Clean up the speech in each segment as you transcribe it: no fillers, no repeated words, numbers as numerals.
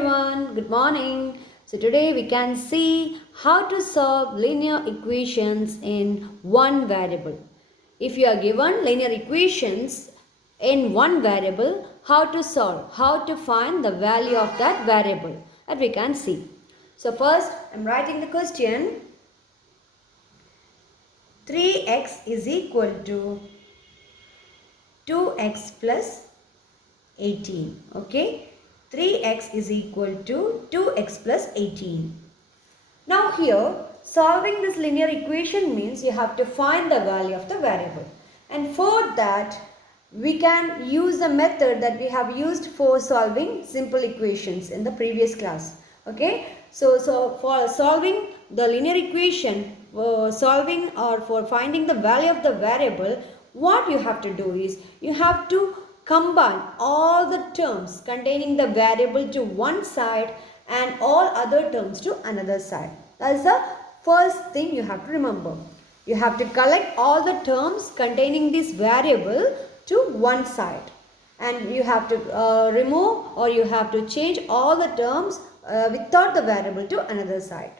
everyone, good morning. So today we can see how to solve linear equations in one variable. If you are given linear equations in one variable, how to solve, how to find the value of that variable that we can see. So first I am writing the question. 3x is equal to 2x plus 18. Okay. 3x is equal to 2x plus 18. Now here, solving this linear equation means you have to find the value of the variable. And for that, we can use the method that we have used for solving simple equations in the previous class. Okay. So for solving the linear equation, for solving or for finding the value of the variable, what you have to do is you have to combine all the terms containing the variable to one side and all other terms to another side. That is the first thing you have to remember. You have to collect all the terms containing this variable to one side, and you have to remove or you have to change all the terms without the variable to another side.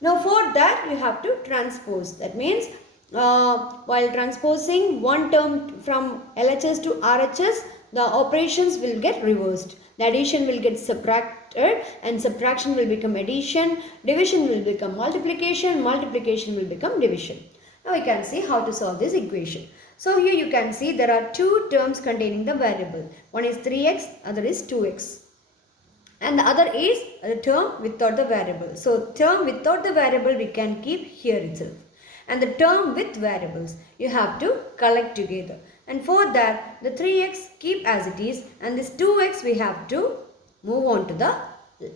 Now for that you have to transpose. That means while transposing one term from LHS to RHS, the operations will get reversed. The addition will get subtracted and subtraction will become addition, division will become multiplication, multiplication will become division. Now we can see how to solve this equation. So here you can see there are two terms containing the variable. One is 3x, other is 2x. And the other is the term without the variable. So term without the variable we can keep here itself. And the term with variables you have to collect together. And for that the 3x keep as it is, and this 2x we have to move on to the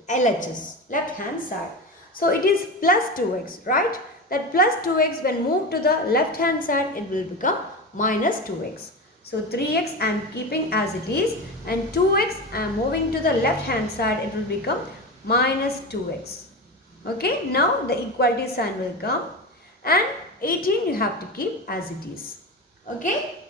LHS, left hand side. So it is plus 2x, right? That plus 2x when moved to the left hand side it will become minus 2x. So 3x I am keeping as it is, and 2x I am moving to the left hand side, it will become minus 2x. Okay, now the equality sign will come, and 18 you have to keep as it is. Okay,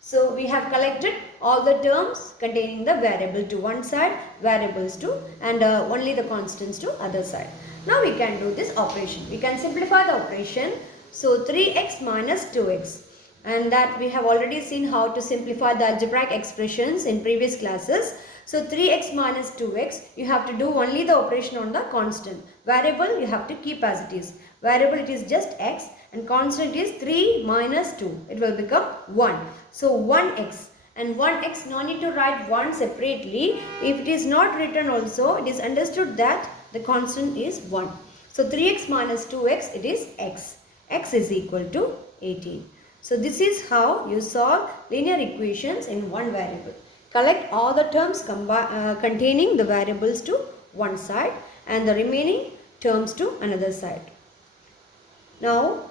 so we have collected all the terms containing the variable to one side, variables to, and only the constants to other side. Now we can do this operation. We can simplify the operation. So 3x minus 2x. And that we have already seen how to simplify the algebraic expressions in previous classes. So 3x minus 2x, you have to do only the operation on the constant. Variable you have to keep as it is. Variable it is just x, and constant is 3 minus 2. It will become 1. So 1x, and 1x no need to write 1 separately. If it is not written also, it is understood that the constant is 1. So 3x minus 2x, it is x. X is equal to 18. So this is how you solve linear equations in one variable. Collect all the terms containing the variables to one side and the remaining terms to another side. Now,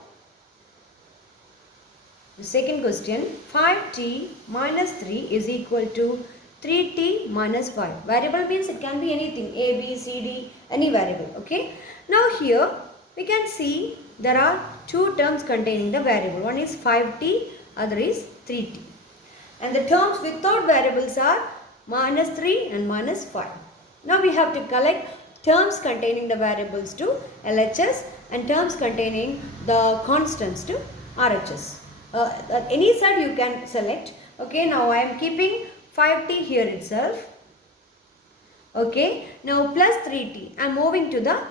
the second question, 5t minus 3 is equal to 3t minus 5. Variable means it can be anything, a, b, c, d, any variable. Okay. Now here we can see there are two terms containing the variable. One is 5t, other is 3t. And the terms without variables are minus 3 and minus 5. Now we have to collect terms containing the variables to LHS and terms containing the constants to RHS. At any side you can select. Okay, now I am keeping 5t here itself. Okay, now plus 3t. I am moving to the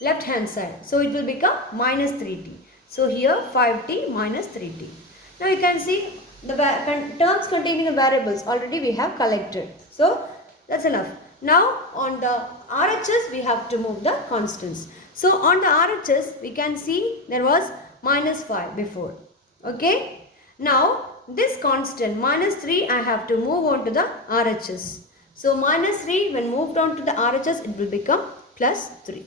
left hand side. So it will become minus 3t. So here 5t minus 3t. Now you can see the terms containing the variables already we have collected. So that's enough. Now on the RHS we have to move the constants. So on the RHS we can see there was minus 5 before. Okay. Now this constant minus 3 I have to move on to the RHS. So minus 3 when moved on to the RHS it will become plus 3.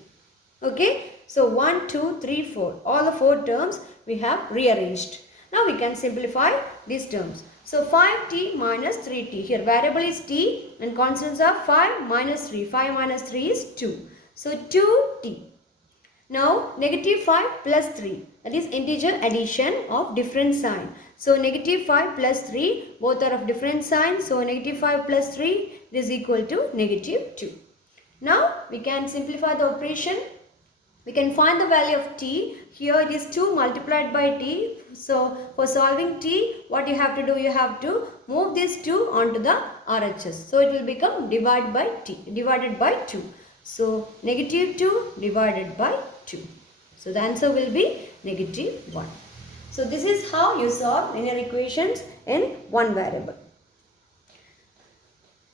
Okay, so 1, 2, 3, 4. All the 4 terms we have rearranged. Now we can simplify these terms. So 5t minus 3t. Here variable is t and constants are 5 minus 3. 5 minus 3 is 2. So 2t. Now negative 5 plus 3. That is integer addition of different sign. So negative 5 plus 3. Both are of different sign. So negative 5 plus 3 is equal to negative 2. Now we can simplify the operation. We can find the value of t. Here it is 2 multiplied by t. So for solving t, what you have to do, you have to move this 2 onto the RHS. So it will become divided by 2. So negative 2 divided by 2. So the answer will be negative 1. So this is how you solve linear equations in one variable.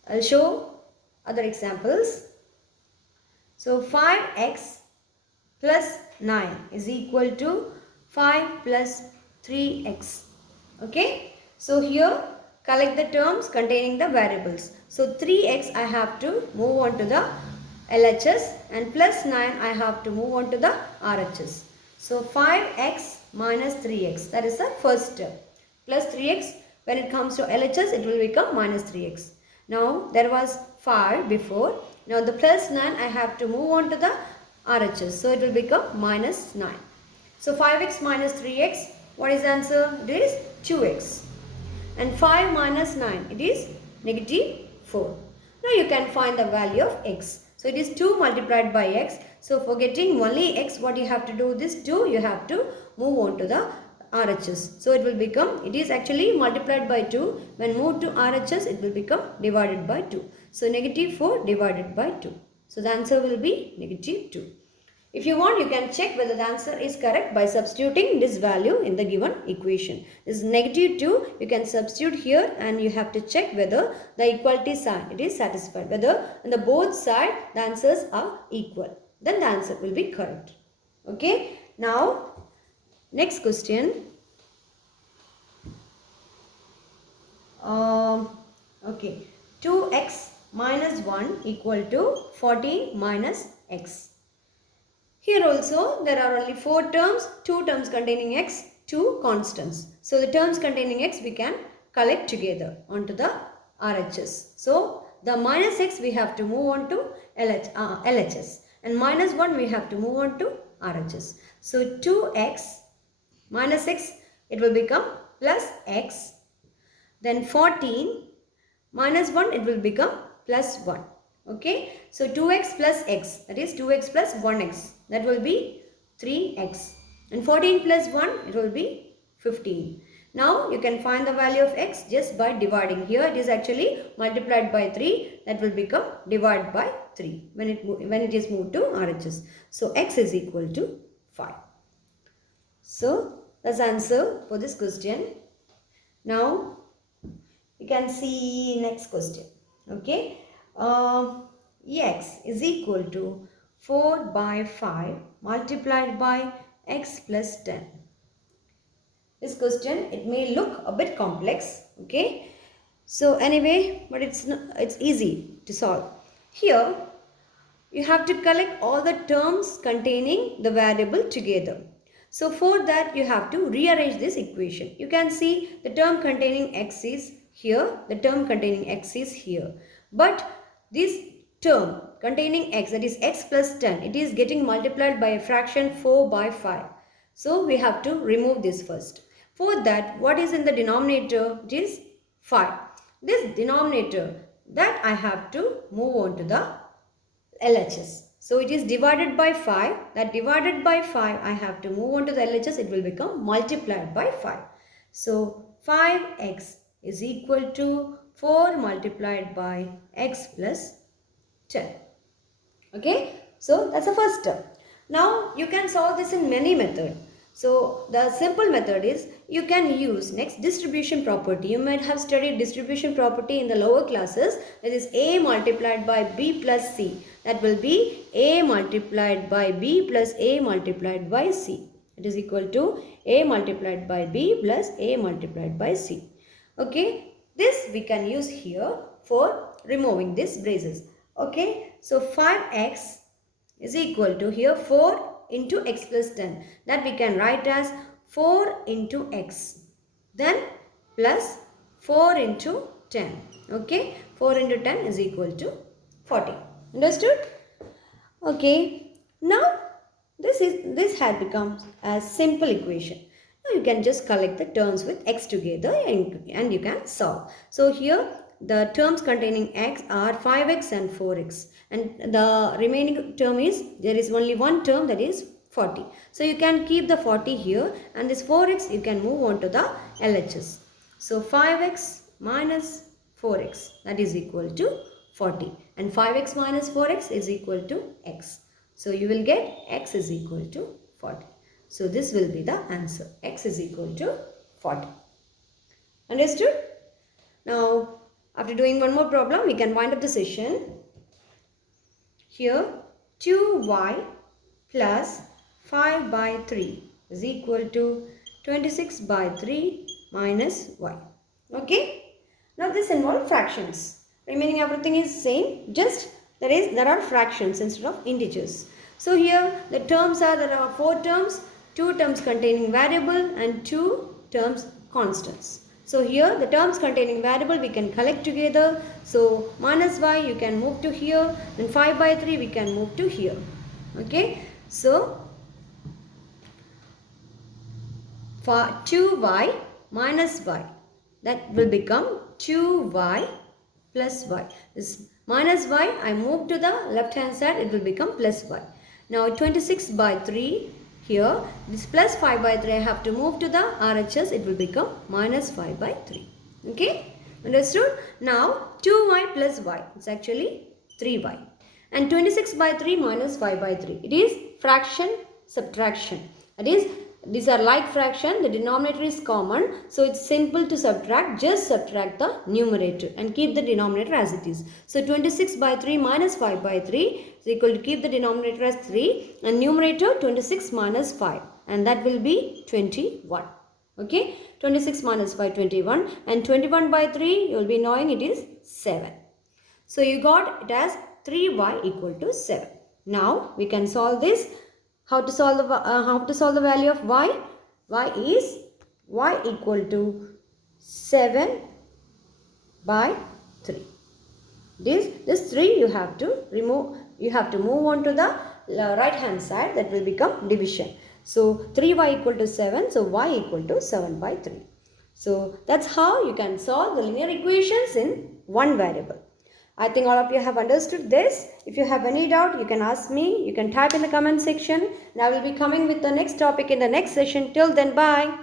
I'll show other examples. So 5x plus 9 is equal to 5 plus 3x. Okay. So here collect the terms containing the variables. So 3x I have to move on to the LHS and plus 9 I have to move on to the RHS. So 5x minus 3x, that is the first term. Plus 3x, when it comes to LHS it will become minus 3x. Now there was 5 before. Now the plus 9 I have to move on to the RHS. So it will become minus 9. So 5x minus 3x, what is the answer? It is 2x. And 5 minus 9, it is negative 4. Now you can find the value of x. So it is 2 multiplied by x. So for getting only x, what you have to do, this 2 you have to move on to the RHS. So it will become, it is actually multiplied by 2. When moved to RHS, it will become divided by 2. So negative 4 divided by 2. So the answer will be negative 2. If you want, you can check whether the answer is correct by substituting this value in the given equation. This is negative 2. You can substitute here and you have to check whether the equality sign it is satisfied. Whether on the both sides the answers are equal. Then the answer will be correct. Okay. Now, next question. Okay. 2x minus 1 equal to 14 minus x. Here also there are only 4 terms, 2 terms containing x, 2 constants. So the terms containing x we can collect together onto the RHS. So the minus x we have to move on to LHS and minus 1 we have to move on to RHS. So 2x minus x, it will become plus x. Then 14 minus 1, it will become plus 1. Okay. So 2x plus x, that is 2x plus 1x, that will be 3x. And 14 plus 1, it will be 15. Now you can find the value of x just by dividing. Here it is actually multiplied by 3, that will become divided by 3 when it is moved to RHS. So x is equal to 5. So that's the answer for this question. Now you can see next question. Okay. X is equal to 4 by 5 multiplied by x plus 10. This question, it may look a bit complex. Okay. So anyway, but it's easy to solve. Here you have to collect all the terms containing the variable together. So for that you have to rearrange this equation. You can see the term containing x is here, the term containing x is here. But this term containing x, that is x plus 10, it is getting multiplied by a fraction 4 by 5. So we have to remove this first. For that, what is in the denominator? It is 5. This denominator, that I have to move on to the LHS. So it is divided by 5. That divided by 5, I have to move on to the LHS. It will become multiplied by 5. So 5x is equal to 4 multiplied by x plus 10. Okay. So that's the first term. Now you can solve this in many methods. So the simple method is you can use next distribution property. You might have studied distribution property in the lower classes. That is a multiplied by b plus c. That will be a multiplied by b plus a multiplied by c. It is equal to a multiplied by b plus a multiplied by c. Okay. This we can use here for removing these braces. Okay. So 5x is equal to here 4 into x plus 10. That we can write as 4 into x. Then plus 4 into 10. Okay. 4 into 10 is equal to 40. Understood? Okay. Now this had become a simple equation. Now you can just collect the terms with x together and you can solve. So here the terms containing x are 5x and 4x, and the remaining term is, there is only one term, that is 40. So you can keep the 40 here, and this 4x you can move on to the LHS. So 5x minus 4x, that is equal to 40, and 5x minus 4x is equal to x. So you will get x is equal to 40. So this will be the answer. X is equal to 40. Understood? Now, after doing one more problem, we can wind up the session. Here, 2y plus 5 by 3 is equal to 26 by 3 minus y. Okay? Now, this involves fractions. Remaining everything is same, just there are fractions instead of integers. So, here the terms are, there are 4 terms, 2 terms containing variable and 2 terms constants. So here the terms containing variable we can collect together. So minus y you can move to here, and 5 by 3 we can move to here. Okay. So 2y minus y, that will become 2y plus y. This minus y I move to the left hand side, it will become plus y. Now 26 by 3. Here, this plus 5 by 3 I have to move to the RHS, it will become minus 5 by 3. Okay? Understood? Now, 2y plus y, it's actually 3y. And 26 by 3 minus 5 by 3, it is fraction subtraction. That is, these are like fraction, the denominator is common. So, it's simple to subtract, just subtract the numerator and keep the denominator as it is. So, 26 by 3 minus 5 by 3 is equal to, keep the denominator as 3 and numerator 26 minus 5, and that will be 21. Okay, 26 minus 5, 21, and 21 by 3 you will be knowing it is 7. So, you got it as 3y equal to 7. Now, we can solve this. How to solve the value of y? Y is y equal to 7 by 3. This 3 you have to remove. You have to move on to the right hand side, that will become division. So 3y equal to 7. So y equal to 7 by 3. So that's how you can solve the linear equations in one variable. I think all of you have understood this. If you have any doubt, you can ask me. You can type in the comment section, and I will be coming with the next topic in the next session. Till then, bye.